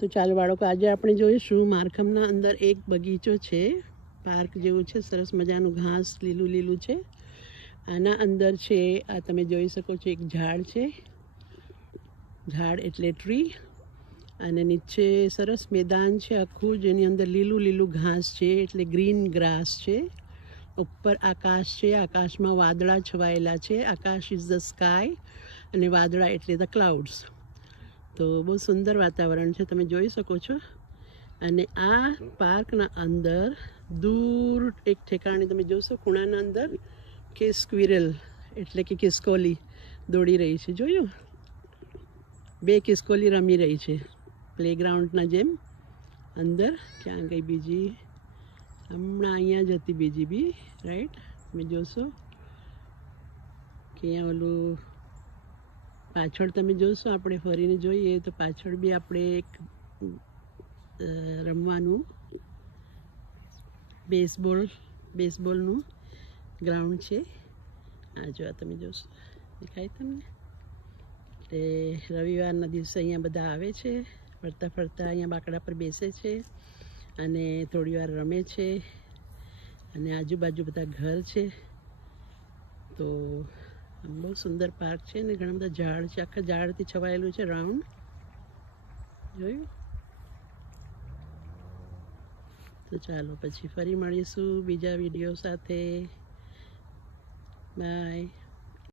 તો ચાલો બાળકો, આજે આપણે જોઈશું મારખમના અંદર એક બગીચો છે, પાર્ક જેવું છે. સરસ મજાનું ઘાસ લીલું લીલું છે. આના અંદર છે, આ તમે જોઈ શકો છો, એક ઝાડ છે. ઝાડ એટલે ટ્રી. અને નીચે સરસ મેદાન છે આખું, જેની અંદર લીલું લીલું ઘાસ છે, એટલે ગ્રીન ગ્રાસ છે. ઉપર આકાશ છે, આકાશમાં વાદળા છવાયેલા છે. આકાશ ઇઝ ધ સ્કાય અને વાદળા એટલે ધ ક્લાઉડ્સ. તો બહુ સુંદર વાતાવરણ છે, તમે જોઈ શકો છો. અને આ પાર્કના અંદર દૂર એક ઠેકાણે તમે જોશો, ખૂણાના અંદર કે સ્ક્વિરલ એટલે કે ખિસકોલી દોડી રહી છે. જોયું? બે ખિસકોલી રમી રહી છે પ્લેગ્રાઉન્ડના જેમ. અંદર ક્યાં ગઈ બીજી? હમણાં અહીંયા જ હતી બીજી બી, રાઈટ? તમે જોશો કે અહીંયા ઓલું પાછળ તમે જોશો, આપણે ફરીને જોઈએ તો પાછળ બી આપણે એક રમવાનું બેસબોલનું ગ્રાઉન્ડ છે. આ જો તમે જોશો, દેખાય તમને? એટલે રવિવારના દિવસે અહીંયા બધા આવે છે, ફરતા ફરતા અહીંયા બાકડા પર બેસે છે અને થોડી વાર રમે છે. અને આજુબાજુ બધા ઘર છે. તો બહુ સુંદર પાર્ક છે ને ઘણા બધા ઝાડ છે, આખા ઝાડથી છવાયેલું છે રાઉન્ડ. જોયું? તો ચાલો પછી ફરી મળીશું બીજા વિડીયો સાથે. બાય.